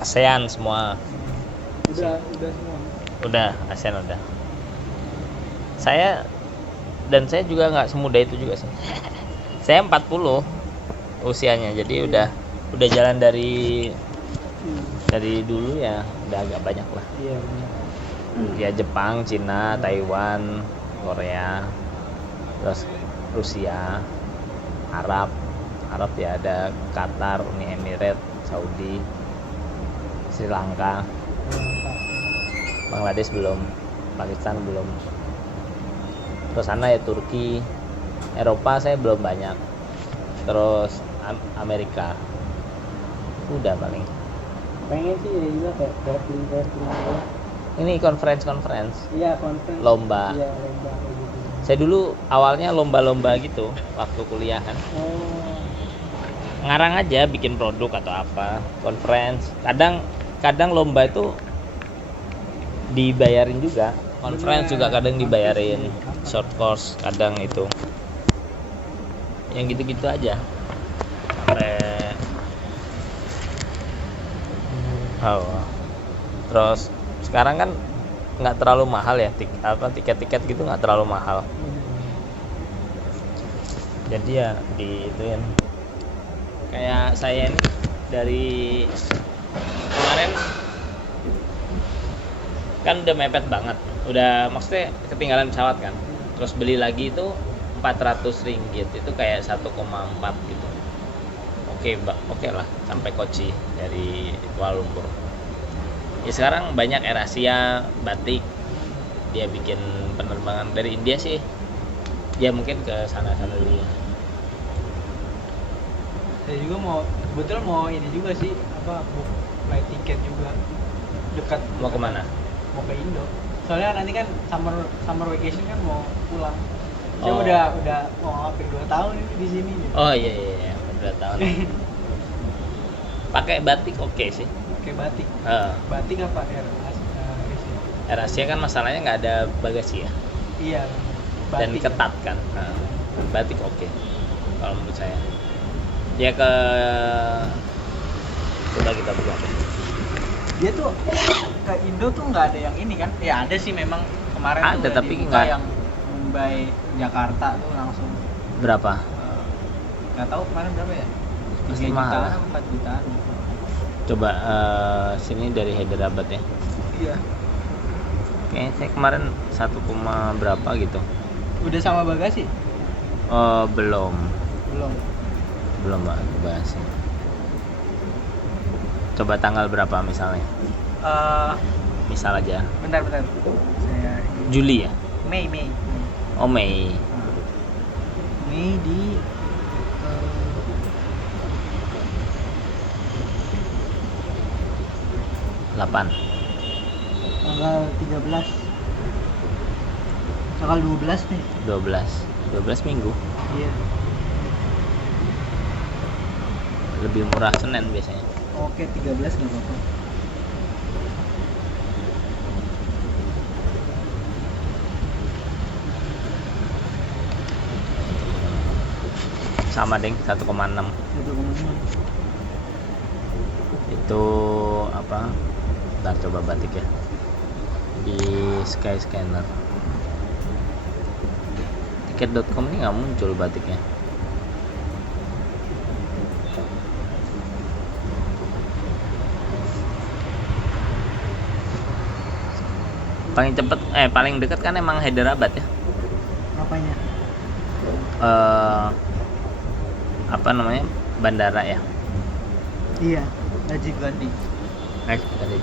ASEAN semua. Udah semua. Udah ASEAN udah. Saya juga nggak semuda itu juga sih. Saya 40 usianya, jadi udah jalan dari dulu ya, udah agak banyak lah. Iya benar. Ya Jepang, Cina, Taiwan, Korea, terus Rusia, Arab ya, ada Qatar, Uni Emirat, Saudi, Sri Lanka, Bangladesh belum, Pakistan belum. Terus sana ya Turki, Eropa saya belum banyak. Terus Amerika, udah paling. Pengen sih ya juga kayak traveling juga. Ini conference. Iya conference. Lomba. Iya lomba kayak gitu. Saya dulu awalnya lomba-lomba gitu waktu kuliahan. Ngarang aja bikin produk atau apa, conference. Kadang lomba itu dibayarin juga. Conference juga kadang dibayarin. Short course kadang itu. Yang gitu-gitu aja. Sampai terus sekarang kan nggak terlalu mahal ya, tiket-tiket gitu nggak terlalu mahal. Jadi ya diituin. Kayak saya ini dari kemarin kan udah mepet banget, udah maksudnya ketinggalan pesawat kan, terus beli lagi itu 400 ringgit, itu kayak 1,4 gitu. Oke lah sampai Kochi dari Kuala Lumpur. Ya sekarang banyak AirAsia, Batik, dia bikin penerbangan dari India sih, ya mungkin ke sana dulu. Saya juga kebetulan mau ini juga sih, book flight tiket juga dekat. Mau kemana? Mau ke Indo. Soalnya nanti kan summer vacation kan mau pulang. Saya udah mau hampir 2 tahun ini di sini. Gitu. Oh iya, 2 tahun. Pakai Batik oke sih. Pakai Batik. Batik apa AirAsia kan masalahnya nggak ada bagasi ya. Iya. Batik. Dan ketat kan. Batik oke. Kalau menurut saya. Ya coba kita buka. Dia tuh ke Indo tuh nggak ada yang ini kan? Ya ada sih memang kemarin ada tuh tapi nggak yang Mumbai Jakarta tuh langsung. Berapa? Nggak tahu kemarin berapa ya? 3 jutaan, 4 jutaan. Coba sini dari Hyderabad ya. Iya. Kayaknya saya kemarin 1, berapa gitu. Udah sama bagasi? Belum Mbak, bagasi. Coba tanggal berapa misalnya? Misal aja. Bentar. Saya Juli ya? Mei. Oh Mei. Mei di 8. Tanggal 13. Tanggal 12 nih. 12 minggu. Iya. Lebih murah Senin biasanya. Oke, 13 nggak apa-apa. Sama deng, 1,6. 1,6. Itu apa? Bentar coba Batik ya. Di Skyscanner. Tiket.com ini nggak muncul Batiknya. Paling cepet, paling dekat kan emang Hyderabad ya. Apanya? Apa namanya, bandara ya? Iya, Rajiv Gandhi. Rajiv Gandhi.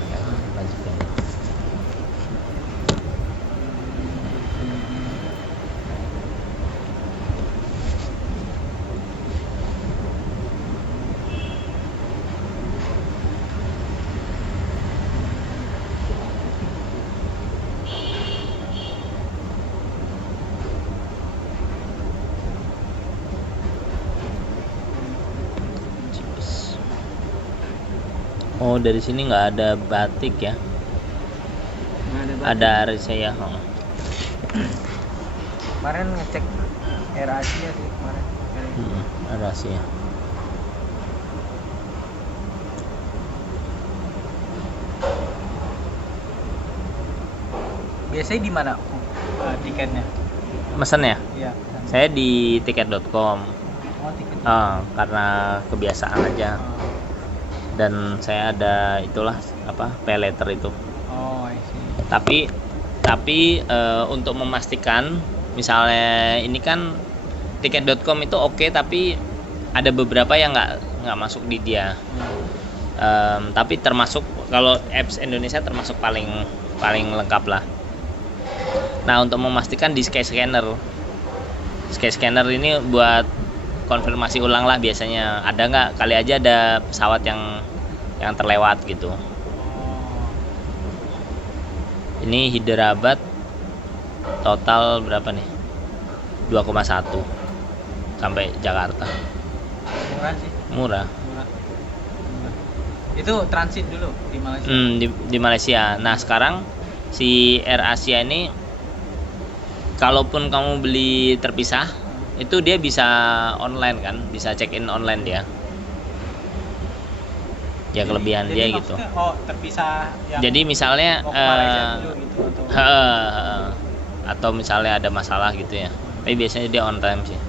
Oh dari sini nggak ada Batik ya? Ada AirAsia. Kemarin ngecek AirAsia sih kemarin. AirAsia. biasanya di mana tiketnya? Mesennya Iya. saya di tiket.com. Oh, tiket. Karena kebiasaan aja, dan saya ada itulah apa pay letter itu. Oh, I see. Tapi untuk memastikan, misalnya ini kan tiket.com itu oke, tapi ada beberapa yang nggak masuk di dia. Tapi termasuk kalau apps Indonesia termasuk paling lengkap lah. Nah, untuk memastikan di Skyscanner ini buat konfirmasi ulang lah, biasanya ada nggak, kali aja ada pesawat yang terlewat gitu. Ini Hyderabad total berapa nih? 2,1 sampai Jakarta. Murah sih. Murah. Itu transit dulu di Malaysia. Di Malaysia. Nah, sekarang si AirAsia ini kalaupun kamu beli terpisah, itu dia bisa online kan, bisa check in online dia. Ya kelebihan dia gitu. Terpisah yang Jadi misalnya mau ke Malaysia dulu gitu atau misalnya ada masalah gitu ya. Tapi biasanya dia on time sih.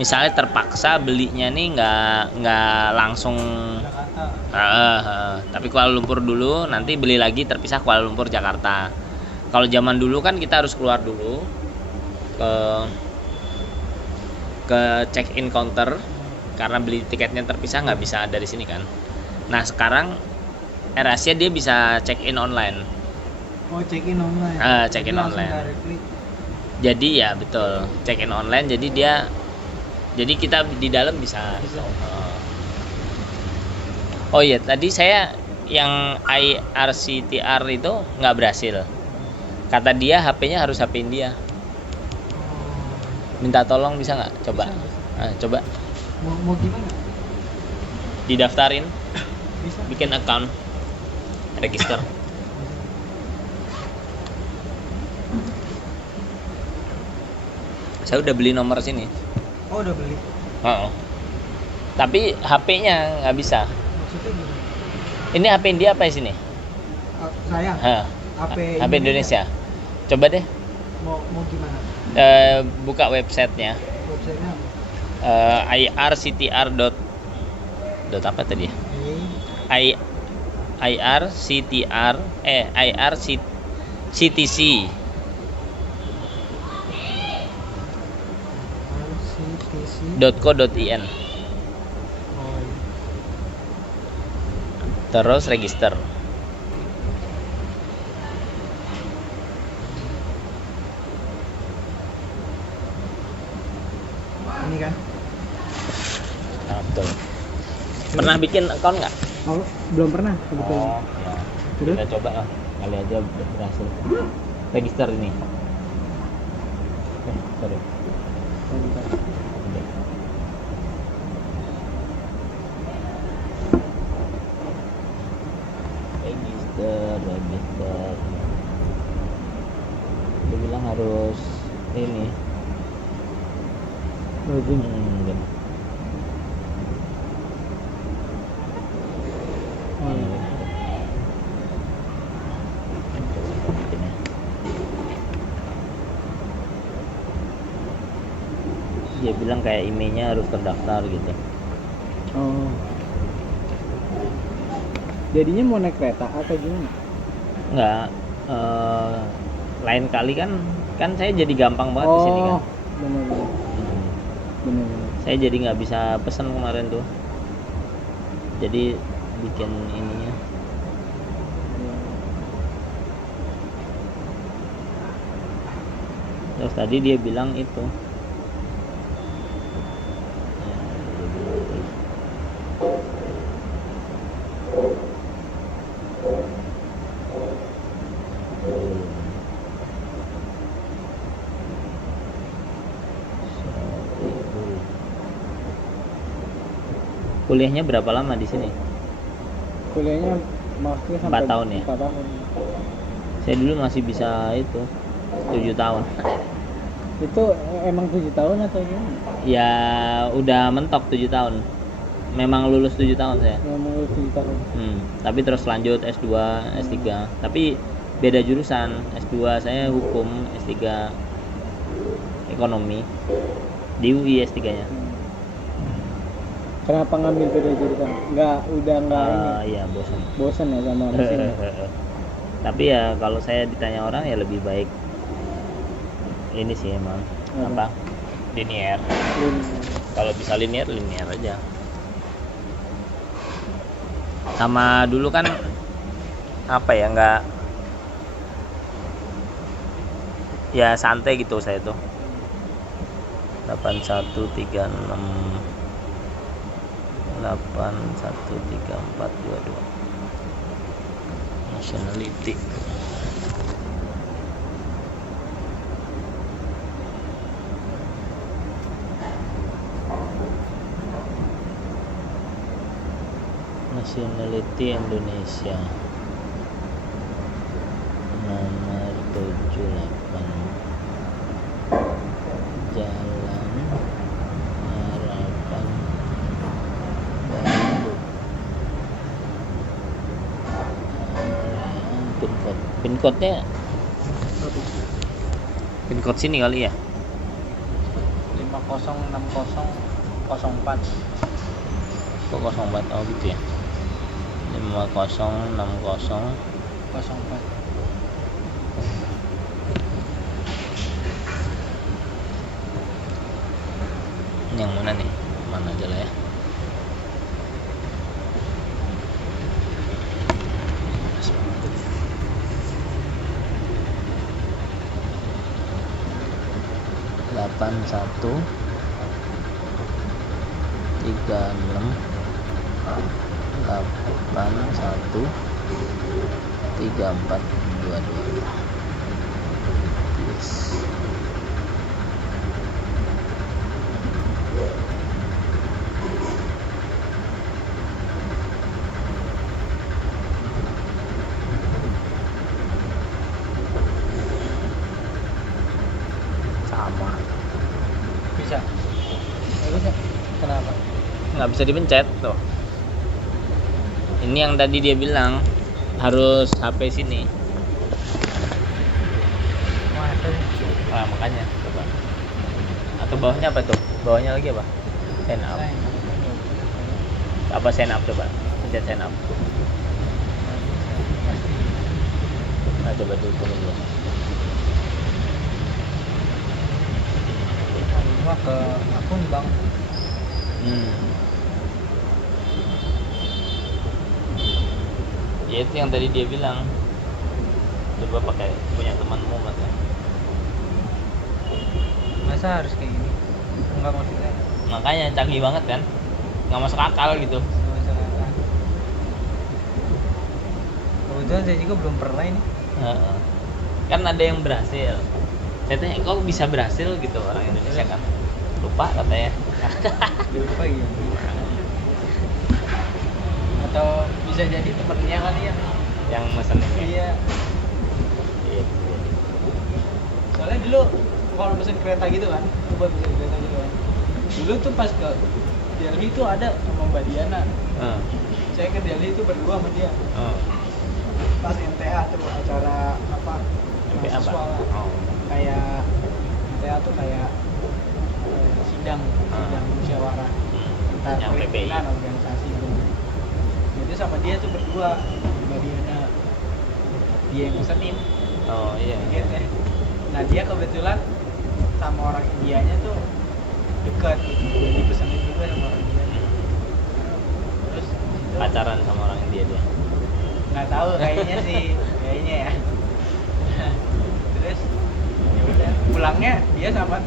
Misalnya terpaksa belinya nih nggak langsung Jakarta. tapi Kuala Lumpur dulu, nanti beli lagi terpisah Kuala Lumpur Jakarta. Kalau zaman dulu kan kita harus keluar dulu ke check in counter, karena beli tiketnya terpisah nggak bisa dari sini kan. Nah, sekarang AirAsia dia bisa check in online. Oh, check in online. Check in Langsung online. directly. Jadi ya betul, check in online. Jadi kita di dalam bisa. Oh iya, tadi saya yang IRCTR itu nggak berhasil. Kata dia HP-nya harus HP India. Minta tolong bisa nggak? Coba. Bisa. Coba Mau gimana? didaftarin, Bisa. bikin account, register. Saya udah beli nomor sini. Oh, udah beli. Tapi HP-nya nggak bisa. Maksudnya gimana? Ini HP India apa sini? Saya HP Indonesia. Coba deh. Mau gimana? Buka websitenya. Websitenya apa? IRCTR dot apa tadi? IRCTR IRCTC .co.in. Terus register. Ini kan? Betul. Pernah bikin account nggak? Oh, belum pernah kebetulan. Ya. Terus? Kita coba lah, kali aja berhasil. Register ini. Sorry. Register. Dia bilang harus ini. Login. Dia bilang kayak emailnya harus terdaftar gitu. Oh. Jadinya mau naik kereta atau gimana? Enggak, lain kali kan saya jadi gampang banget di sini kan. Benar. Saya jadi nggak bisa pesan kemarin tuh. Jadi bikin ininya. Terus tadi dia bilang itu. Kuliahnya berapa lama di sini? Kuliahnya maksudnya sampai 4 tahun ya? 4 tahun. Saya dulu masih bisa itu 7 tahun. Itu emang 7 tahun atau gimana? Ya udah mentok 7 tahun. memang lulus 7 tahun saya. Nggak mau cerita. Tapi terus lanjut S2, S3. Tapi beda jurusan. S2 saya hukum, S3 ekonomi. Di UI S3-nya. Kenapa ngambil beda jurusan? Udah nggak ini. Iya, bosan. Bosan ya sama mesin. Tapi ya kalau saya ditanya orang ya lebih baik ini sih emang apa? Linear. Kalau bisa linear aja. Sama dulu kan apa ya, nggak ya santai gitu saya tuh. 8136 813422 nationality. Nationality Indonesia nomor 78 Jalan Harapan Baru. Pin code-nya pin code sini kali ya. 506004. Kok 04? Oh gitu ya. 506004. 04. Yang mana nih? Mana aja lah ya. Delapan satu tiga enam 813422. Yes. Sama. Bisa. Nggak bisa. Kenapa? Nggak bisa dipencet tuh. Ini yang tadi dia bilang harus HP sini. Masa sih? Nah, makanya coba. Atau bawahnya apa tuh? Bawahnya lagi apa? Sign up. Apa sign up coba? Pencet sign up. Nah, coba tutup dulu. Wah, ke akun bank. Ya itu yang tadi dia bilang. Coba pakai punya temanmu mas ya. Masa harus kayak gini? Enggak, maksudnya Makanya canggih banget kan? Nggak masuk akal gitu. nggak masuk akal. Kebetulan saya juga belum pernah ini. Heeh. Kan ada yang berhasil. Saya tanya kok bisa berhasil gitu orang Indonesia kan? Lupa katanya. Lupa gitu. Atau bisa jadi temennya kali ya. Yang mesen ini. Iya. Iya. Soalnya dulu kalau pesen kereta gitu kan, buat pesen kereta gitu kan. Dulu tuh pas ke Delhi tuh ada sama Mbak Diana. Saya ke Delhi tuh berdua sama dia. Pas MTA tuh acara apa? MPA apa? mahasiswa lah. Oh. Kayak MTA tuh kayak sidang musyawarah antar Yang PPI. perhimpunan organisasi gitu. Jadi sama dia tuh berdua, Mbak Diana. Dia yang pesenin. Oh iya. Gitu ya. Nah dia kebetulan sama orang Indianya tuh dekat, jadi pesenin juga sama orang India. Terus itu Pacaran sama orang India dia. nggak tahu kayaknya sih, kayaknya ya. Terus ya udah pulangnya dia sama,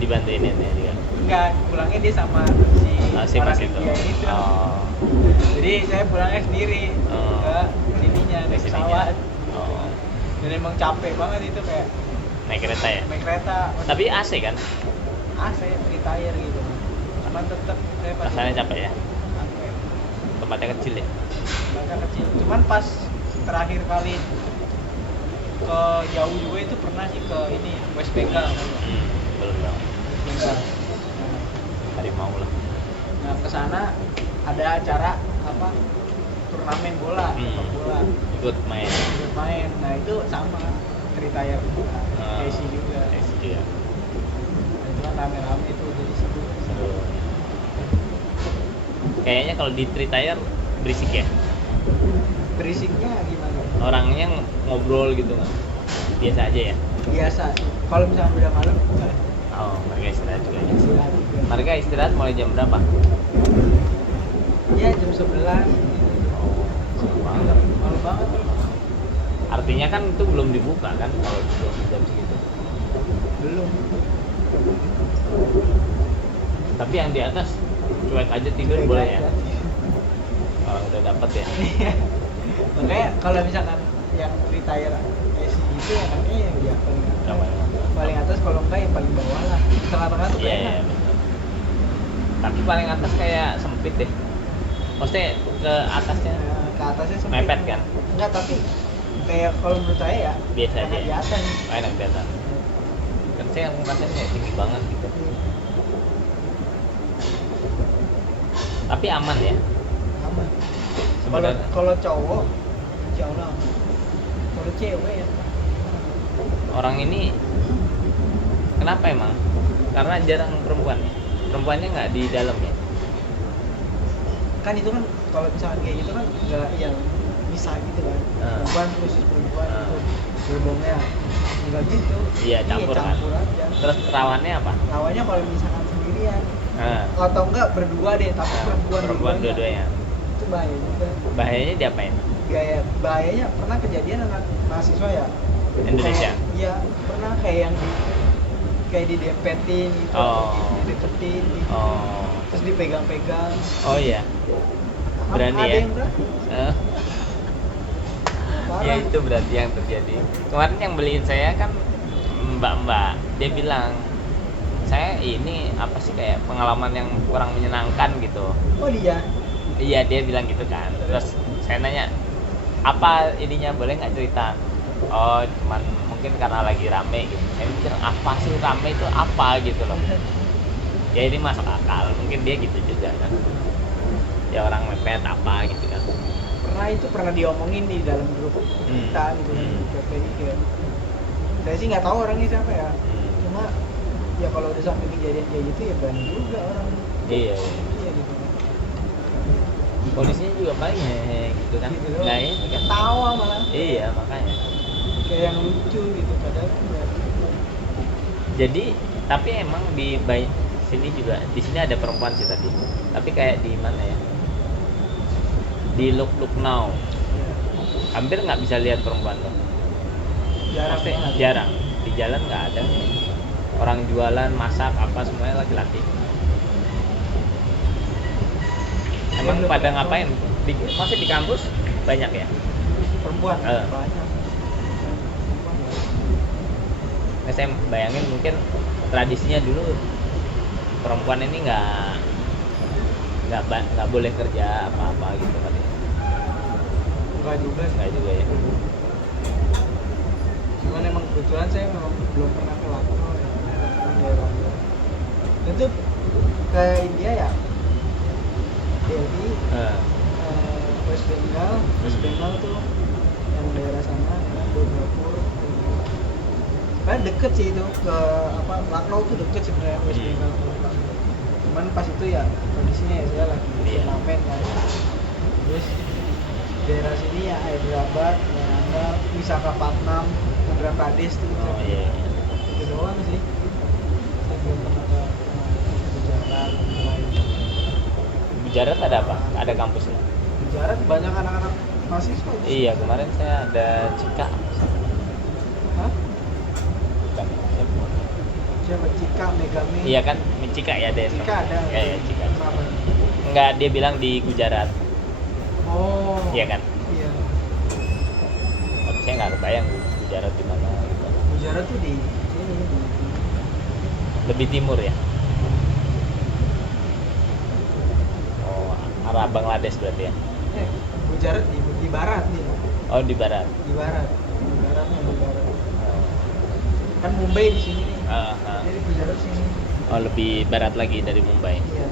Dibantuin ya dia. enggak, pulangnya dia sama si Mas orang itu. India itu. Oh. Jadi saya pulangnya sendiri ke sininya naik Ke sininya. pesawat. Oh. Dan emang capek banget itu kayak Naik kereta ya. naik kereta. Tapi AC kan? AC retire gitu. Cuman tetap saya pas Rasanya capek ya. capek. Tempatnya kecil ya. Tempatnya kecil. Cuman pas terakhir kali ke jauh juga itu pernah sih ke ini West Bengal. Belum dong. Bengal. Harimau lah. Nah ke sana ada acara apa turnamen bola, sepak bola. Ikut main. Ikut main. Nah, itu sama retire juga. AC juga. AC juga. Nah, itu kan rame-rame tuh dari situ. Seru. Kayaknya kalau di retire berisik ya. Berisiknya gimana? Orangnya ngobrol gitu nggak? Biasa aja ya. Biasa sih. Kalau misalnya udah malam enggak. Oh, mereka istirahat juga ya. Istirahat juga. Mereka istirahat mulai jam berapa? Ya jam 11. Seru banget. Malam banget tuh. Artinya kan itu belum dibuka kan kalau jam segitu. Belum. Tapi yang di atas cuek aja tidur Cuek boleh aja. ya. Orang udah dapet ya. Makanya kalau misalkan yang retire AC gitu ya kan ya paling atas kalau enggak yang paling bawah lah. Tengah-tengah tuh Iya, enak. iya betul. Tapi paling atas kayak sempit deh. Maksudnya ke atasnya Nah, ke atasnya sempit. mepet kan? Enggak, tapi kayak kalau menurut saya ya Biasa enak aja. di atas. Enak di atas. Kan saya rasanya tinggi banget gitu. Tapi aman ya. Aman. Sebenarnya. Kalau cowok insya Allah. Kalau cewek ya Orang ini kenapa emang? Karena jarang perempuan ya. Perempuannya nggak di dalam ya. kan itu kan kalau misalkan kayak gitu kan enggak yang bisa gitu kan. Perempuan khusus perempuan itu gerbongnya enggak gitu. Iya, campur kan. Campur aja. Terus rawannya apa? Lawannya kalau misalkan sendirian Nah, atau enggak berdua deh tapi perempuan dua-duanya. itu bahaya juga. Bahayanya diapain? Gaya bahayanya pernah kejadian anak mahasiswa ya Indonesia? Iya, pernah kayak yang kayak didempetin gitu, Oh. dideketin gitu. Oh. Terus dipegang-pegang. Oh iya. Berani Ada ya? yang berani. Eh, Parah. ya itu berarti yang terjadi. Kemarin yang beliin saya kan mbak-mbak, dia bilang saya ini apa sih kayak pengalaman yang kurang menyenangkan gitu. Oh dia. Iya, dia bilang gitu kan. Terus saya nanya apa ininya, boleh nggak cerita? Oh cuman mungkin karena lagi rame gitu. Saya mikir apa sih rame itu apa gitu loh. Ya ini masuk akal, mungkin dia gitu juga kan. Ya orang mepet apa gitu kan. Pernah diomongin di dalam grup kita gitu kan, PPI kayak. Saya sih nggak tahu orangnya siapa ya. Cuma ya kalau udah sampai kejadian kayak gitu ya berani juga orang. Iya. Iya gitu kan. Polisinya juga paling hehe gitu kan. Gitu doang. Nggak ini kan. Ketawa malah. Iya makanya. Kayak yang lucu gitu padahal enggak. Jadi tapi emang di sini juga, di sini ada perempuan sih tadi. Tapi kayak di mana ya? Di Look Now. Ya. Hampir nggak bisa lihat perempuan tuh. Jarang Maksudnya banget. jarang. Di jalan nggak ada. Orang jualan, masak apa semuanya laki-laki. Emang belum pada pernah ngapain? Masih di kampus banyak ya? Perempuan Eh. banyak. Nah, saya bayangin mungkin tradisinya dulu perempuan ini nggak boleh kerja apa-apa gitu kan. Enggak juga sih. Nggak juga ya. Cuman emang kebetulan saya memang belum pernah ke Lucknow ya. Dan tuh ke India ya, Delhi, West Bengal tuh yang daerah sana ya, Durgapur. Sebenarnya deket sih itu ke apa Lucknow tuh deket sebenarnya West Bengal tuh. Cuman pas itu ya kondisinya ya saya lagi turnamen kan. Terus daerah sini ya Hyderabad, Nanda, Visakhapatnam, Andhra Pradesh tuh. Oh iya. Itu doang sih. Saya belum pernah ke Gujarat, lain. Gujarat ada apa? Ada kampusnya? Gujarat banyak anak-anak mahasiswa. Iya, kemarin saya ada Cika. Hah? Bukan. Siapa? Cika, Megame? Iya kan, Cika ya ada. Cika ada. Ya, Cika. Kenapa? Enggak, dia bilang di Gujarat. Oh. Iya kan? Iya. Tapi saya nggak kebayang Gujarat di mana gitu. Gujarat tuh di sini di Lebih timur ya. Oh, arah Bangladesh berarti ya. Gujarat di barat nih. Oh, di barat. Di barat. Di baratnya di barat. Oh. Kan Mumbai di sini nih. Ah. Jadi Gujarat sini. Oh, lebih barat lagi dari Mumbai. Iya.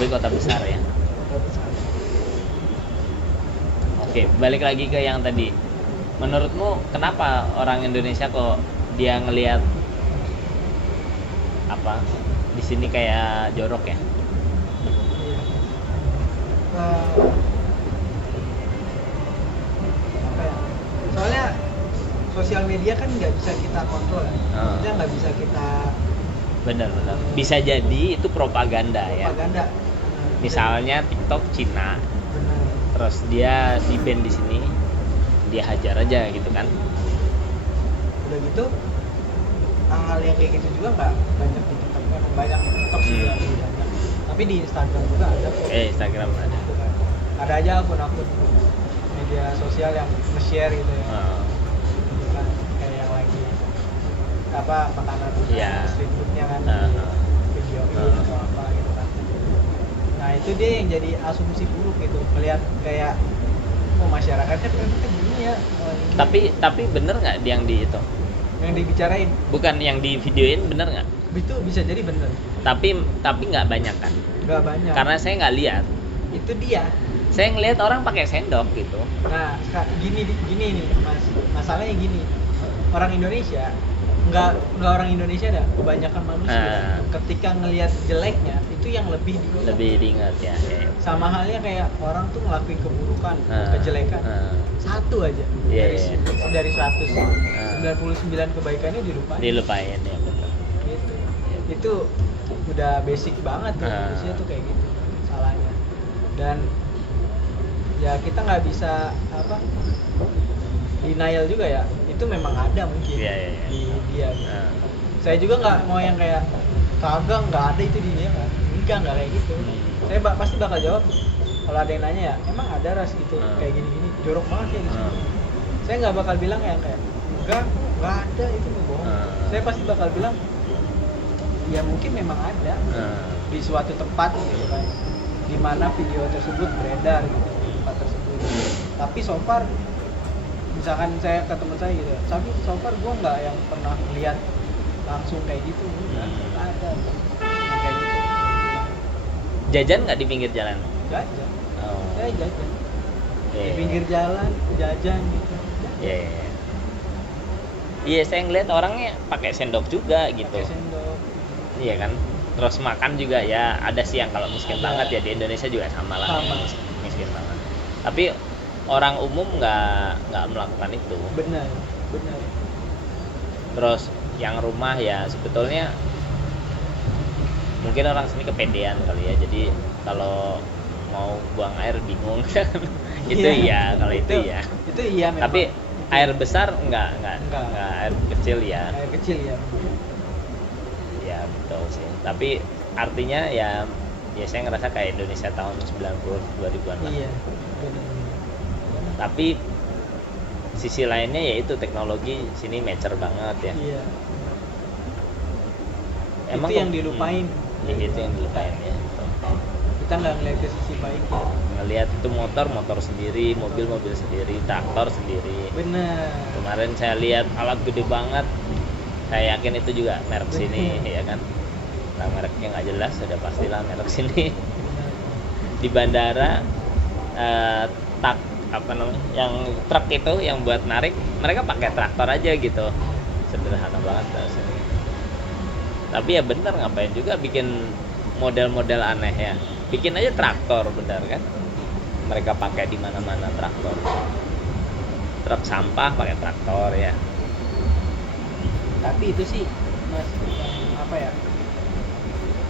Tapi kota besar ya. kota besar. Oke, balik lagi ke yang tadi. Menurutmu kenapa orang Indonesia kok dia ngelihat apa di sini kayak jorok ya? Iya. Apa ya? Soalnya sosial media kan nggak bisa kita kontrol ya. Kita nggak bisa kita Benar. Bisa jadi itu propaganda ya. propaganda. Misalnya TikTok Cina, Benar. terus dia di ban di sini, dia hajar aja gitu kan? Udah gitu hal-hal yang kayak gitu juga nggak banyak di TikTok, memang banyak di TikTok sih ya, lebih banyak. Tapi di Instagram juga ada kok. Instagram ada. Gitu kan. Ada aja akun-akun media sosial yang nge-share gitu ya. Gitu kan, kayak yang lagi apa makanan Iya. street foodnya kan, Heeh. videoin atau apa gitu kan. Nah itu dia yang jadi asumsi buruk gitu, melihat kayak oh masyarakatnya ternyata gini ya. Oh, ini. Tapi bener nggak yang di itu? Yang dibicarain Bukan yang di videoin, bener nggak? itu bisa jadi bener, Tapi nggak banyak kan? nggak banyak. Karena saya nggak lihat. Itu dia. Saya ngelihat orang pakai sendok gitu. Nah gini nih mas, masalahnya gini, orang Indonesia nggak orang Indonesia dah, kebanyakan manusia ketika ngelihat jeleknya itu yang lebih diingat. Lebih diingat ya. Sama halnya kayak orang tuh ngelakuin keburukan, kejelekan, satu aja Iya. dari 100, 99 kebaikannya dilupain. Dilupain ya betul. Gitu. Itu udah basic banget tuh manusia tuh kayak gitu salahnya. Dan ya kita nggak bisa apa denial juga ya, itu memang ada mungkin di dia. Saya juga nggak mau yang kayak kagak nggak ada itu di dia kan, nggak kayak gitu. Saya pasti bakal jawab kalau ada yang nanya ya emang ada ras gitu kayak gini-gini jorok banget ya di sini. Saya nggak bakal bilang yang kayak nggak ada itu bohong. Saya pasti bakal bilang ya mungkin memang ada di suatu tempat gitu kan, di mana video tersebut beredar gitu di tempat tersebut. Tapi so far misalkan saya ke teman saya gitu, tapi so far gue nggak yang pernah lihat langsung kayak gitu, nggak ada yang kayak gitu. Jajan nggak di pinggir jalan? Jajan, Oh. saya jajan di pinggir jalan, jajan gitu. Iya, saya ngeliat orangnya pakai sendok juga gitu. Pakai sendok. Iya kan. Terus makan juga ya ada sih yang kalau miskin banget ya, di Indonesia juga sama lah. Sama. Miskin banget. Tapi orang umum nggak melakukan itu. Benar. Terus yang rumah ya sebetulnya mungkin orang sini kepedean kali ya, jadi kalau mau buang air bingung. Itu iya kalau itu ya. Itu iya memang. Tapi air besar enggak air kecil ya. Air kecil ya. Ya betul sih. Tapi artinya ya saya ngerasa kayak Indonesia tahun 90 2000-an lah. Iya. Benar. Tapi sisi lainnya yaitu teknologi sini mature banget ya. Iya. Emang itu yang dilupain. Itu yang dilupain ya. Kita nggak ngeliat ke sisi baiknya. Ngelihat itu motor sendiri, mobil sendiri, traktor sendiri. Benar. Kemarin saya lihat alat gede banget. Saya yakin itu juga merek sini ya kan. Nah, mereknya nggak jelas, sudah pastilah merek sini. Di bandara yang truk itu yang buat narik, mereka pakai traktor aja gitu. Sederhana banget rasanya. Tapi ya bener, ngapain juga bikin model-model aneh ya. Bikin aja traktor, bener kan? Mereka pakai di mana-mana traktor. Truk sampah pakai traktor ya. Tapi itu sih mas, apa ya?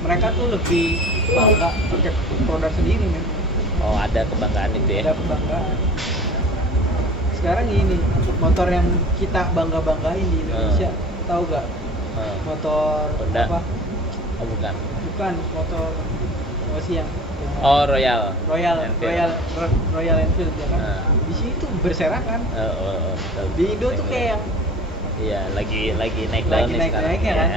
Mereka tuh lebih bangga pakai produk sendiri men. Oh, ada kebanggaan itu ya. Ada kebanggaan. Sekarang ini motor yang kita banggain di Indonesia, tahu gak? Motor Honda. apa? Oh, bukan. Bukan motor apa sih yang Oh, Royal Enfield ya kan? Di sini tuh berserakan. Betul. Di Indo tuh kayak yang iya, lagi naik daun nih sekarang. naiknya kan?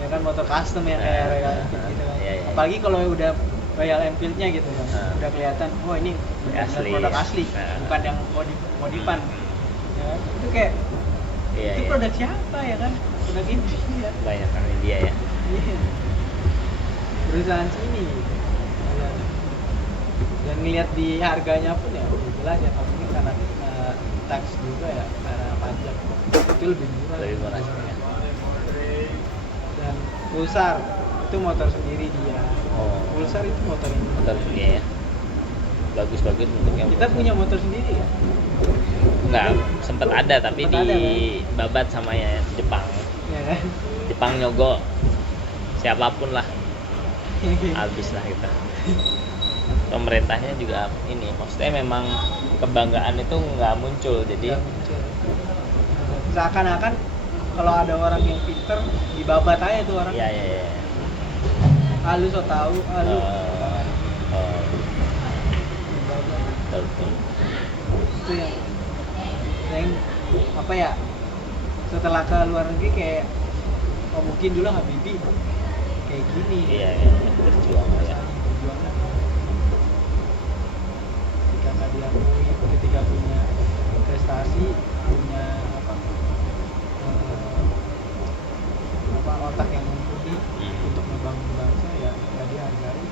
Ya kan motor custom yang kayak Royal Enfield gitu kan. Iya. Apalagi kalau udah Royal Enfield-nya gitu kan. Udah kelihatan, oh ini Asli, produk ya. asli, bukan yang modifan. Ya kan? Itu kayak itu produk siapa ya kan? Produk India. Banyak kan India ya. Iya. Perusahaan sini. Ya. Dan ngelihat di harganya pun ya udah jelas ya, kalau mungkin karena tax juga ya, karena pajak itu lebih murah. Lebih murah sih ya. Dan Pulsar itu motor sendiri dia. Oh, Pulsar itu motor ini. motor ya. Bagus-bagus bentuknya. Kita punya motor sendiri ya? Enggak, sempat ada tapi Sempet ada, babat sama ya Jepang. Ya kan? Jepang nyogok siapapun lah, habis lah kita. Pemerintahnya juga ini, maksudnya memang kebanggaan itu nggak muncul, jadi Nggak muncul. Seakan-akan kalau ada orang yang pinter dibabat aja tuh orang. iya. Lu so tahu, lu Oh, dibabat. betul. Itu yang apa ya, setelah ke luar negeri kayak oh mungkin dulu Habibie kayak gini. Iya, berjuang ya. Perjuangan ketika nggak diakui, ketika punya prestasi, punya apa otak yang mumpuni untuk membangun bangsa ya nggak dihargai.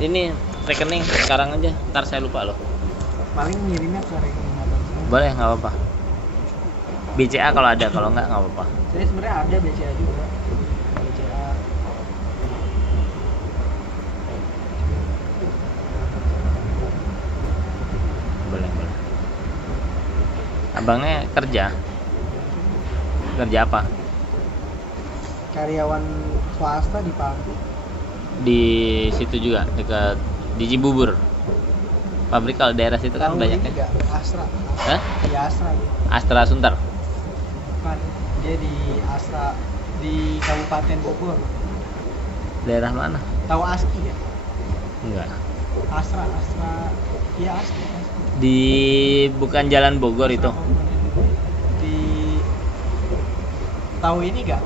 Ini rekening sekarang aja, ntar saya lupa loh. Paling ngirimnya ke rekening abang saya. Boleh, nggak apa-apa. BCA kalau ada, kalau nggak apa-apa. Saya sebenarnya ada BCA juga. BCA. Boleh. Abangnya kerja apa? Karyawan swasta di pabrik. Di situ juga dekat di Cibubur. Pabrik kalau daerah situ kan Tahu banyak ini ya. nggak? Astra. Hah? Di Astra gitu. Astra Sunter. Bukan, dia di Astra di Kabupaten Bogor. Daerah mana? Tahu ASKI ya? Enggak. Astra. Iya ASKI. Di bukan Jalan Bogor itu. Di tahu ini nggak?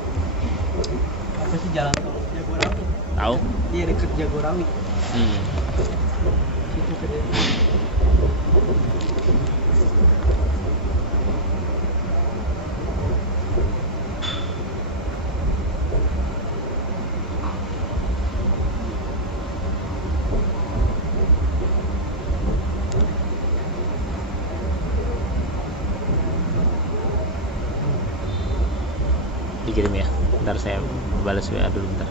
Apa sih jalan tol Jagorawi? Tahu? Dia deket Jagorawi. Situ kerja. Dikirim ya. Ntar saya balas WA dulu bentar.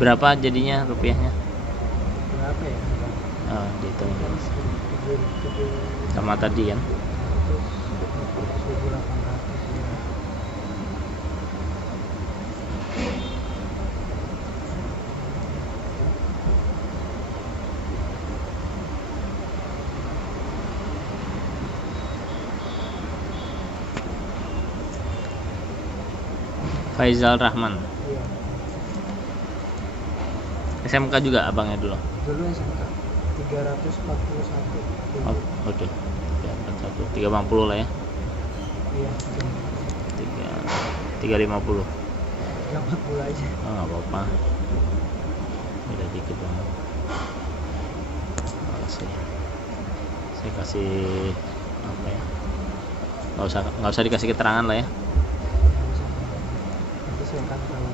Berapa jadinya rupiahnya? Berapa ya? Gitu. Sama tadi kan? 1.800 ya. Faizal Rahman. Iya. SMK juga abangnya dulu. Dulu SMK 341. Oh, oke. 350 lah ya. Iya. 350. 340 aja. Oh, nggak apa-apa. Beda dikit banget. Saya kasih apa ya? Nggak usah dikasih keterangan lah ya. Nanti saya akan tahu.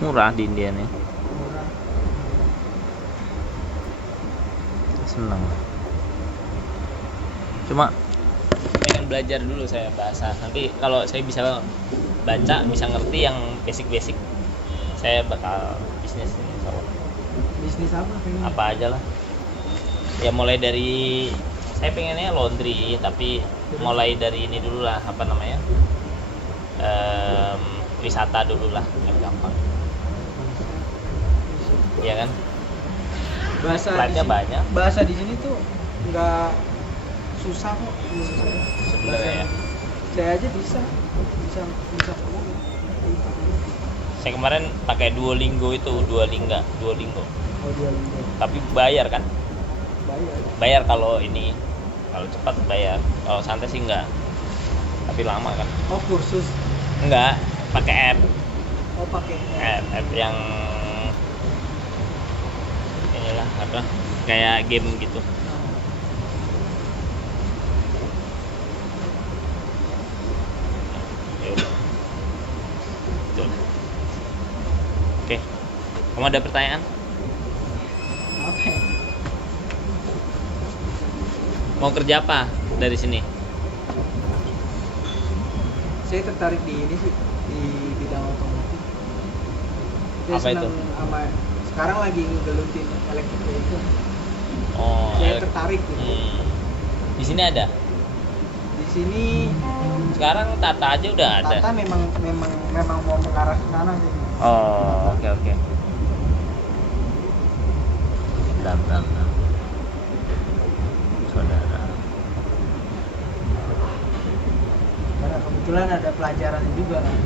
Murah di Indian ya. Murah. Senang. Cuma pengen belajar dulu saya bahasa. Nanti kalau saya bisa baca, bisa ngerti yang basic-basic, saya bakal bisnis ini. Bisnis apa pengen? Apa aja lah. Ya mulai dari saya pengennya laundry, tapi mulai dari ini dulu lah, apa namanya? Wisata dulu lah, yang gampang. Iya kan? Bahasa Flightnya banyak. Bahasa di sini tuh nggak susah kok menurut saya. Sebenarnya ya. Saya aja bisa ngomong. Saya kemarin pakai Duolingo itu, Duolingo. Oh, dia lihat. Tapi bayar kan? Bayar. Bayar kalau ini, kalau cepat bayar. Kalau santai sih enggak. Tapi lama kan? Oh, kursus. Enggak, pakai app. Oh, pakai App yang inilah apa? Kayak game gitu. Ya udah. Betul. Oke. Kamu ada pertanyaan? Apa ya? Mau kerja apa dari sini? Saya tertarik di ini sih, di bidang otomotif. Saya Apa itu? senang sama sekarang lagi ngegelutin elektrik itu. Oh, Saya tertarik gitu. Di sini ada. Di sini Sekarang Tata aja udah ada. Tata memang mau mengarah ke sana sih. Oh, oke. Bentar. Saudara. Karena kebetulan ada pelajaran juga kan.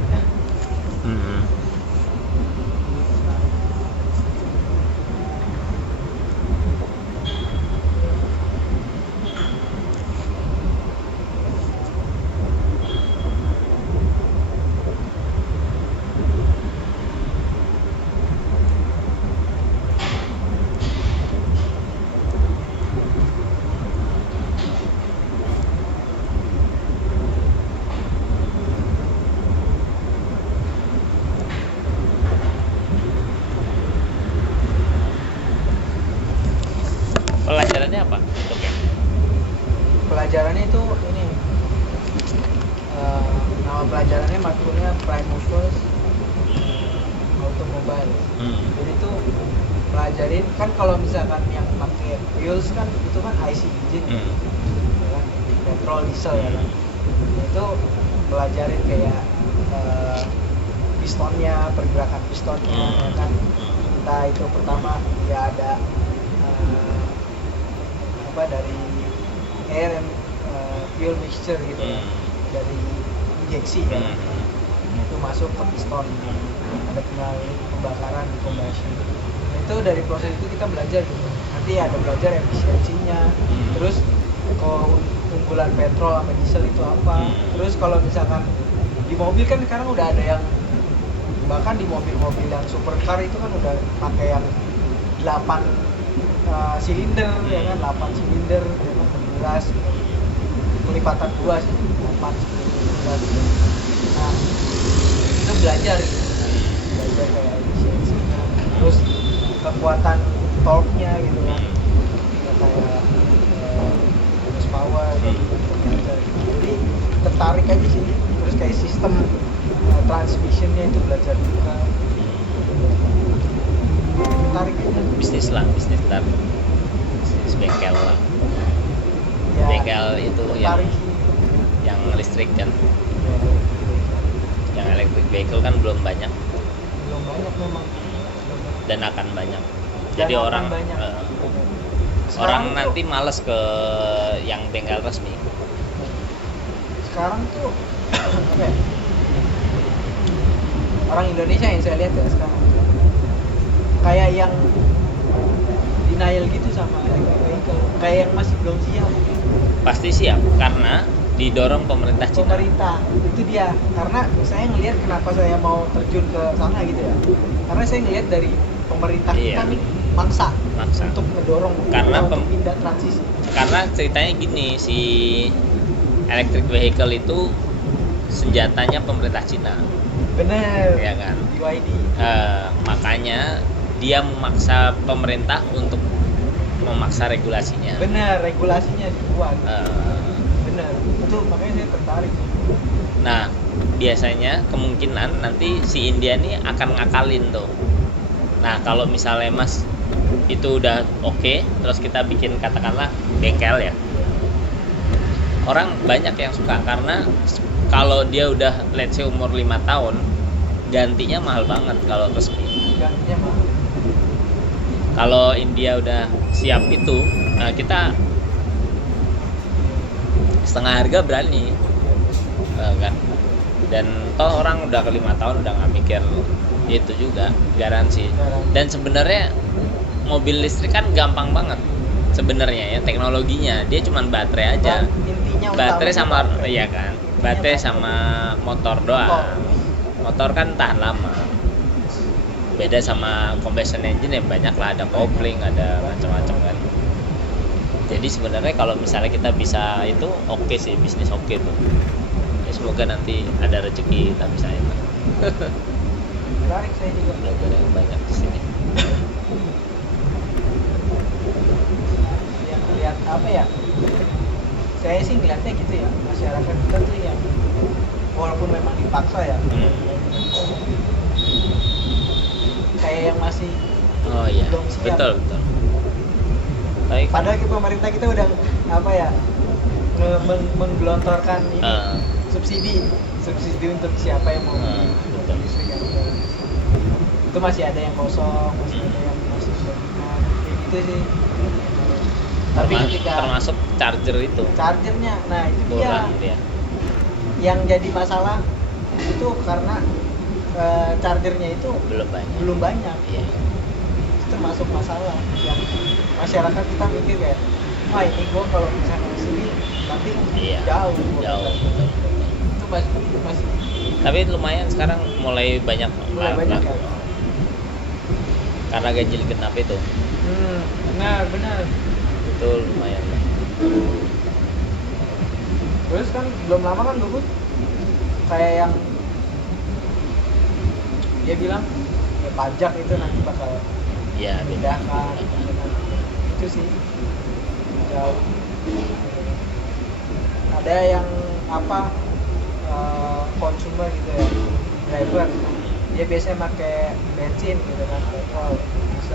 Pelajarannya apa? Oke. Pelajarannya itu ini nama pelajarannya matkulnya Primus Automobile. Jadi itu pelajarin kan kalau misalkan yang pakai wheels kan itu kan IC engine, ya kan? Petrol diesel ya kan. Itu pelajarin kayak pistonnya, pergerakan pistonnya ya kan. Entah itu pertama ya ada dari air and fuel mixture gitu ya. Dari injeksi kan. Itu masuk ke piston, ada kendali pembakaran, combustion. Nah, itu dari proses itu kita belajar gitu. Nanti ada belajar efisiensinya, terus keunggulan petrol sama diesel itu apa. Terus kalau misalkan di mobil kan sekarang udah ada yang bahkan di mobil-mobil yang supercar itu kan udah pakai yang 8 silinder ya kan, 8 silinder ya kan, 11 kelipatan 2 sih, 8 11. Nah, itu belajar kayak efisiensinya, terus kekuatan torque-nya gitu kan, ya kayak horsepower gitu, belajar gitu. Jadi tertarik aja sih, terus kayak sistem transmissionnya itu belajar juga. Tertarik aja. Bisnis bengkel lah. Ya, Bengkel itu yang tertarik sih. yang listrik kan. Yang electric vehicle kan belum banyak Memang dan akan banyak. Dan Jadi akan orang banyak. orang Sekarang nanti males ke yang bengkel resmi. Sekarang tuh apa ya? Orang Indonesia yang saya lihat ya sekarang kayak yang denial gitu sama electric vehicle, kayak yang masih belum siap. Pasti siap karena didorong pemerintah Cina. Pemerintah itu dia, karena saya ngelihat kenapa saya mau terjun ke sana gitu ya, karena saya ngelihat dari pemerintah kita nih maksa untuk mendorong karena untuk pindah transisi. Karena ceritanya gini, si electric vehicle itu senjatanya pemerintah Cina. Bener. Ya kan. BYD. Makanya dia memaksa pemerintah untuk memaksa regulasinya. Bener, regulasinya dibuat. Bener, itu makanya saya tertarik. Nah, biasanya kemungkinan nanti si India nih akan ngakalin tuh. Nah, kalau misalnya Mas itu udah oke, terus kita bikin katakanlah bengkel ya. Orang banyak yang suka karena kalau dia udah let's say umur 5 tahun, gantinya mahal banget kalau resmi. Gantinya mahal. Kalau India udah siap itu, nah kita setengah harga berani. kan. Dan toh orang udah ke 5 tahun udah nggak mikir itu juga garansi. Dan sebenarnya mobil listrik kan gampang banget sebenarnya ya, teknologinya dia cuman baterai aja. Intinya Baterai sama baterai. iya kan, baterai sama motor doang. Motor kan tahan lama. Beda sama combustion engine yang banyak lah, ada kopling, ada macam-macam kan. Jadi sebenarnya kalau misalnya kita bisa itu oke sih, bisnis oke tuh. Ya semoga nanti ada rezeki kita bisa itu. Menarik, saya juga Belajar yang banyak di sini. yang lihat apa ya, saya sih ngeliatnya gitu ya, masyarakat kita tuh yang walaupun memang dipaksa ya, kayak yang masih Oh iya, belum siap. betul. Tapi kan, Padahal pemerintah kita udah apa ya, menggelontorkan ini subsidi untuk siapa yang mau betul. listrik yang itu masih ada yang kosong, masih ada yang masih dominan, kayak gitu sih. Tapi ketika termasuk charger itu chargernya, nah itu kurang dia dia. yang jadi masalah itu karena chargernya itu Belum banyak. Iya. Itu termasuk masalah yang masyarakat kita mikir kayak, wah ini gua kalau misalnya ke sini nanti Iya. jauh. Betul. Itu masih Tapi lumayan sekarang mulai banyak banyak ya. karena ganjil genap itu Benar. itu lumayan. Terus kan belum lama kan dulu kayak yang dia bilang ya, pajak itu nanti bakal Ya beda. bedakan itu sih jauh. Ada yang apa konsumer gitu ya, driver dia biasanya pakai bensin gitu kan, petrol bisa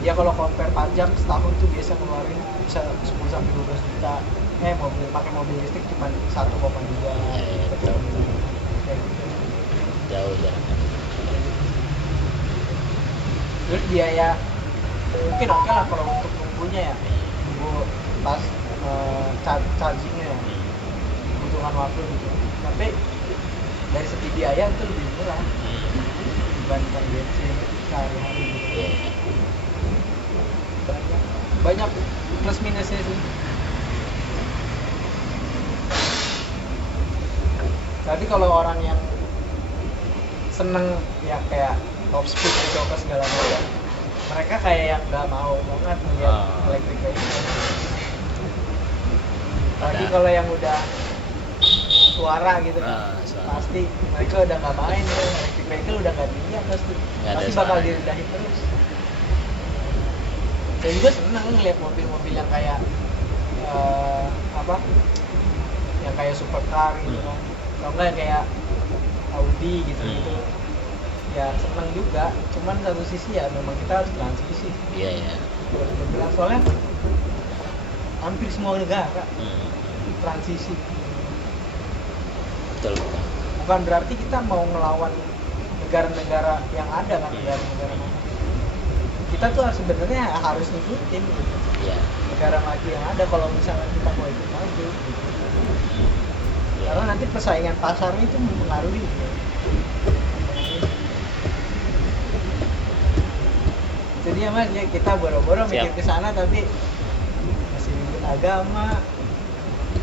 dia kalau compare pajak setahun tuh biasa ngeluarin bisa 10 sampai 12 juta, pakai mobil listrik cuma 1,2. Ya, betul. Kayak gitu. Jauh jaraknya. Terus biaya mungkin oke lah kalau untuk nunggunya ya, nunggu pas chargingnya ya, butuhkan waktu gitu. Tapi dari segi biaya itu lebih murah dibandingkan bensin sehari-hari gitu. Iya. Banyak plus minusnya sih. Tapi kalau orang yang seneng ya kayak top speed gitu apa segala macam, mereka kayak yang nggak mau banget ngeliat electric vehicle. Tapi kalau yang udah suara gitu kan, pasti mereka udah nggak main ya, electric vehicle udah nggak dilihat pasti bakal direndahin terus. Saya juga seneng ngeliat mobil-mobil yang kayak yang kayak supercar gitu kan, kalau nggak kayak Audi gitu. Ya seneng juga, cuman satu sisi ya memang kita harus transisi. Iya. Harus bergerak, soalnya hampir semua negara transisi. Betul. Bukan berarti kita mau ngelawan negara-negara yang ada kan, negara-negara mana. Kita tuh sebenarnya harus ngikutin gitu. Iya. Negara maju yang ada kalau misalnya kita mau ikut maju gitu. Karena nanti persaingan pasarnya itu mempengaruhi gitu. Jadi ya mas, ya kita boro-boro mikir ke sana tapi masih ribut agama.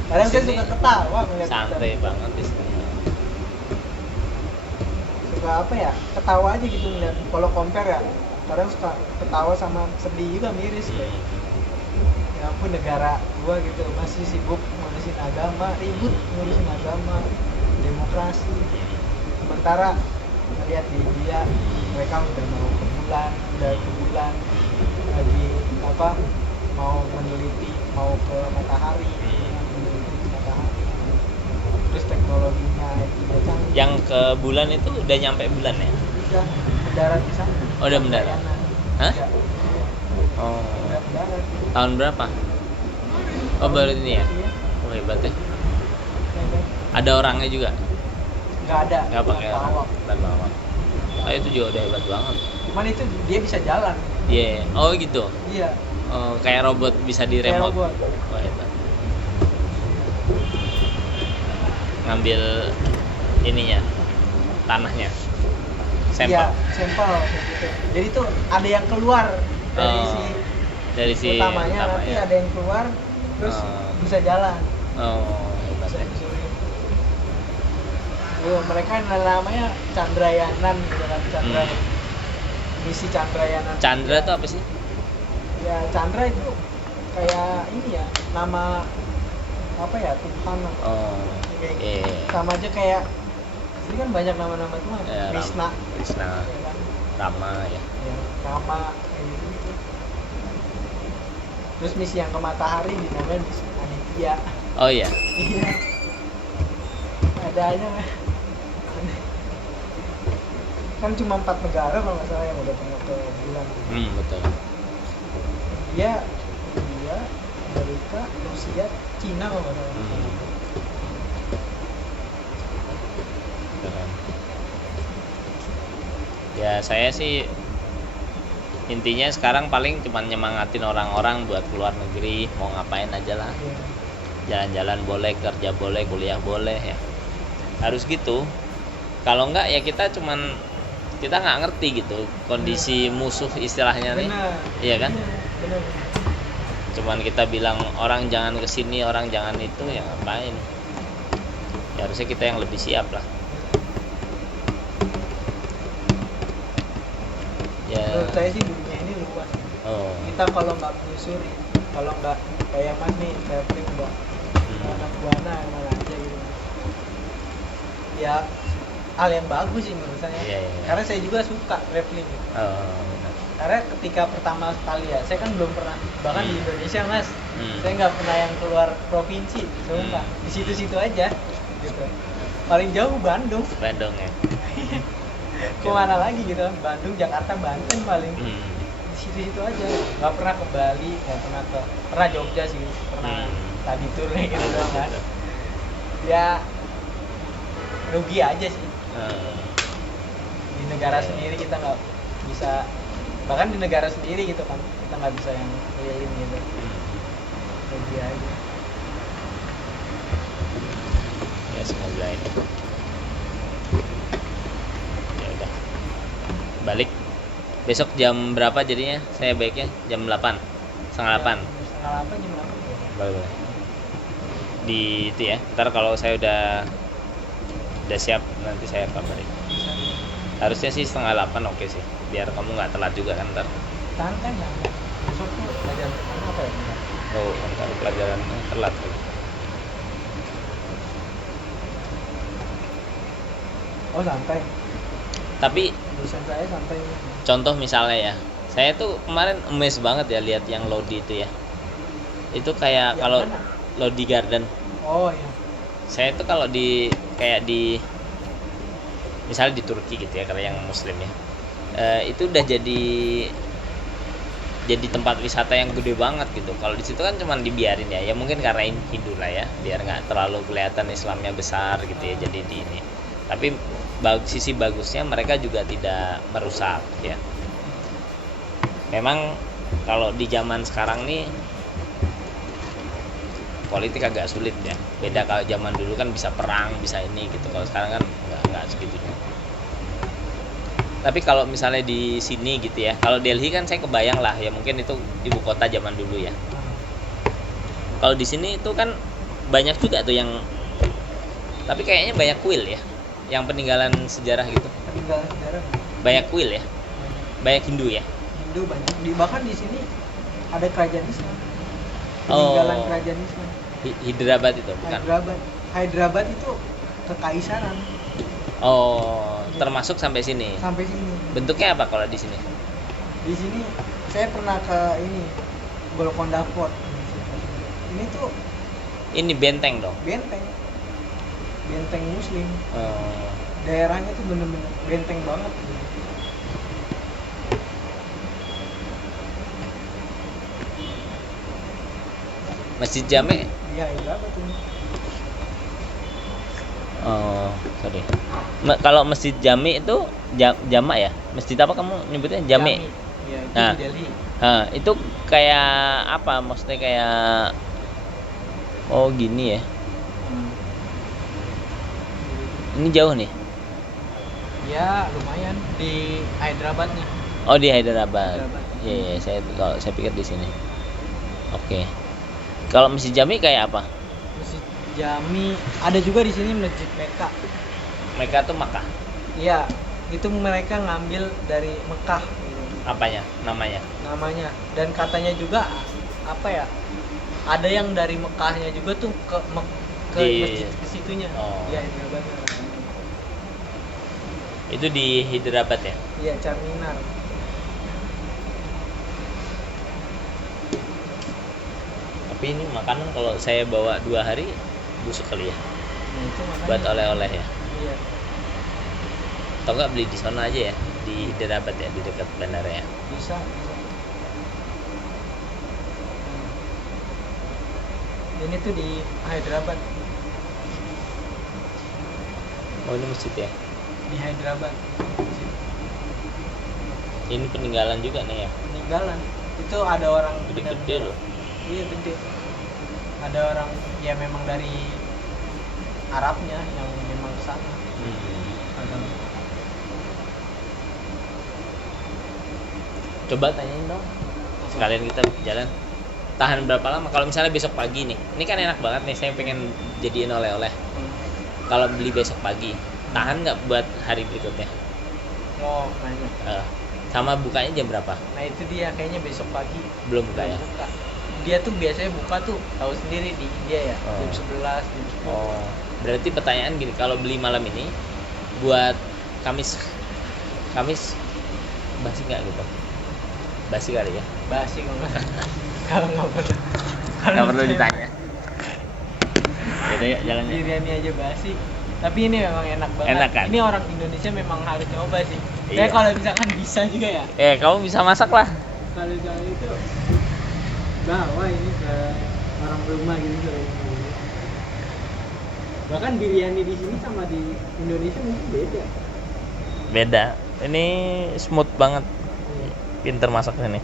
Kadang saya suka ketawa ngeliat santai kita. banget di sini. Suka apa ya? Ketawa aja gitu ngeliat. Kalau compare ya, kadang suka ketawa sama sedih juga, miris kayak. Ya ampun, negara gua gitu masih sibuk ngurusin agama, ribut ngurusin agama, demokrasi. Sementara ngeliat di India, mereka udah mau ke bulan, lagi mau meneliti, mau ke matahari, meneliti matahari. Terus teknologinya itu udah canggih. Yang ke bulan itu udah nyampe bulan ya? Udah mendarat di sana. Oh, udah mendarat. Hah? Ya, Oh. udah mendarat. Tahun berapa? Oh, baru ini ya? Iya. Oh, hebat ya. Ya, kan? Ada orangnya juga? Nggak ada. Nggak pakai tanpa orang. awak. Tanpa awak. Oh, itu juga udah hebat banget. Cuman itu dia bisa jalan. Iya. Oh, gitu. Iya. Oh, kayak robot bisa di Kayak remote. robot. Oh, hebat. ngambil ininya, tanahnya, sampel. Iya, sampel kayak gitu. Jadi tuh ada yang keluar dari Oh, si dari si utamanya, nanti ada yang keluar terus bisa jalan. Oh, hebat Bisa ya. disuruhin. Mereka namanya Chandrayanan gitu kan, misi Chandrayanan. Chandra itu apa sih? Ya Chandra itu kayak ini ya, nama apa ya, Tuhan apa. Oh, Kayak iya. sama aja kayak ini kan banyak nama-nama Tuhan. Ya, Krishna, Krishna, ya kan? Rama ya. Ya, Rama kayak gitu. Terus misi yang ke matahari dinamain misi Aditya. Oh iya. Iya. Ada aja kan cuma 4 negara kalau nggak salah yang udah pernah ke bulan. Betul. India, Amerika, Rusia, Cina kalau nggak salah. Keren. Ya saya sih intinya sekarang paling cuma nyemangatin orang-orang buat keluar negeri, mau ngapain aja lah. Iya. Jalan-jalan boleh, kerja boleh, kuliah boleh ya. Harus gitu. Kalau enggak ya kita nggak ngerti gitu kondisi musuh istilahnya nih. Benar. Iya kan? Benar. Cuman kita bilang orang jangan kesini, orang jangan itu, ya ngapain? Ya harusnya kita yang lebih siap lah. Ya. Menurut saya sih dunia ini luas. Oh. Kita kalau nggak menyusuri, kalau nggak kayak Mas nih traveling anak buana mana aja gitu. Ya hal yang bagus sih menurut saya. Iya. Karena saya juga suka traveling. Oh, benar. Karena ketika pertama kali ya, saya kan belum pernah, bahkan di Indonesia Mas, saya nggak pernah yang keluar provinsi, sumpah. Di situ-situ aja, gitu. Paling jauh Bandung. Bandung ya. Kemana lagi gitu? Bandung, Jakarta, Banten paling. Di situ-situ aja. Nggak pernah ke Bali, nggak pernah Jogja sih, pernah tadi tur kayak gitu doang kan. Ya rugi aja sih. Di negara sendiri kita nggak bisa, bahkan di negara sendiri gitu kan kita nggak bisa yang keliling gitu. Rugi aja. Ya semoga ini. Ya udah. Balik. Besok jam berapa jadinya? Saya baiknya jam 8. Setengah 8. Setengah 8 jam 8. Boleh. Di itu ya. Ntar kalau saya udah siap nanti saya kabarin. Harusnya sih setengah 8 oke sih. Biar kamu nggak telat juga kan ntar. Santai lah. Besok tuh belajar apa ya? Oh, ntar pelajaran telat. Oh santai. Tapi Dosen saya santai. contoh misalnya ya, saya tuh kemarin amazed banget ya lihat yang Lodi itu ya. Itu kayak Yang kalau mana? Lodi Garden. Oh iya. Saya tuh kalau di kayak di misalnya di Turki gitu ya, kalau yang Muslim ya, itu udah jadi tempat wisata yang gede banget gitu. Kalau di situ kan cuman dibiarin ya, ya mungkin karena Hindu lah ya, biar nggak terlalu kelihatan Islamnya besar gitu ya. Jadi di ini, tapi sisi bagusnya mereka juga tidak merusak ya. Memang kalau di zaman sekarang nih politik agak sulit ya. Beda kalau zaman dulu kan bisa perang, bisa ini gitu. Kalau sekarang kan nggak segitunya. Tapi kalau misalnya di sini gitu ya, kalau Delhi kan saya kebayang lah ya, mungkin itu ibu kota zaman dulu ya. Kalau di sini itu kan banyak juga tuh yang, tapi kayaknya banyak kuil ya, yang peninggalan sejarah gitu. Peninggalan sejarah. Banyak kuil ya, banyak Hindu ya. Hindu banyak. Bahkan di sini ada kerajaan Islam. Peninggalan kerajaan Islam. Hyderabad itu bukan? Hyderabad itu kekaisaran. Oh, termasuk sampai sini. Sampai sini. Bentuknya apa kalau di sini? Di sini saya pernah ke ini Golconda Fort. Ini tuh Ini benteng dong. benteng Muslim. Oh. Daerahnya tuh bener-bener benteng banget. Masjid Jame. Iya, berapa tuh? Oh, sorry. Kalau Masjid Jami itu jamak ya? Masjid apa kamu nyebutnya? Jami. Iya, itu Nah. di Delhi. Itu kayak apa? Maksudnya kayak gini ya. Ini jauh nih. Ya lumayan di Hyderabadnya. Oh, di Hyderabad. Hyderabad. Iya, saya pikir di sini. Oke. Kalau Masjid Jami kayak apa? Masjid Jami ada juga di sini Masjid Mekah. Mereka tuh Makkah. Iya, itu mereka ngambil dari Mekah gitu, Apanya? Namanya? namanya. Dan katanya juga apa ya? Ada yang dari Mekahnya juga tuh ke masjid ke situnya. Oh. Iya, Hyderabad. Itu di Hyderabad ya? Iya, Charminar. Tapi ini makanan kalau saya bawa 2 hari busuk kali ya. Nah, itu makanya. Buat oleh-oleh ya. Iya. Atau enggak beli di sana aja ya, di Hyderabad ya, di dekat bandara ya. Bisa. Ini tuh di Hyderabad. Oh, ini masjid ya. Di Hyderabad. Ini peninggalan juga nih ya. Peninggalan. Itu ada orang Gede-gede loh. Iya, gede. Ada orang ya memang dari Arabnya yang memang kesana. Coba tanyain dong. Sekalian kita jalan. Tahan berapa lama? Kalau misalnya besok pagi nih. Ini kan enak banget nih, saya pengen jadiin oleh-oleh. Kalau beli besok pagi, tahan nggak buat hari berikutnya? Mau nanya. Sama bukanya jam berapa? Nah, itu dia kayaknya besok pagi Belum buka ya? buka. Dia tuh biasanya buka tuh tahu sendiri di India ya, Oh. jam 11, jam 10. Oh, berarti pertanyaan gini, kalau beli malam ini buat Kamis basi nggak gitu? Basi kali ya? Basi kalau nggak kalau nggak perlu. Nggak perlu ditanya. Yaudah yuk jalan ya. Biryani aja basi. Tapi ini memang enak banget. Enak kan? Ini orang Indonesia memang harus coba sih. Iya. Saya kalau misalkan bisa juga ya. Kamu bisa masak lah. Kalau saya itu bawa ini ke orang rumah gitu. Bahkan biryani di sini sama di Indonesia mungkin beda. Beda. Ini smooth banget. Pinter masak ini.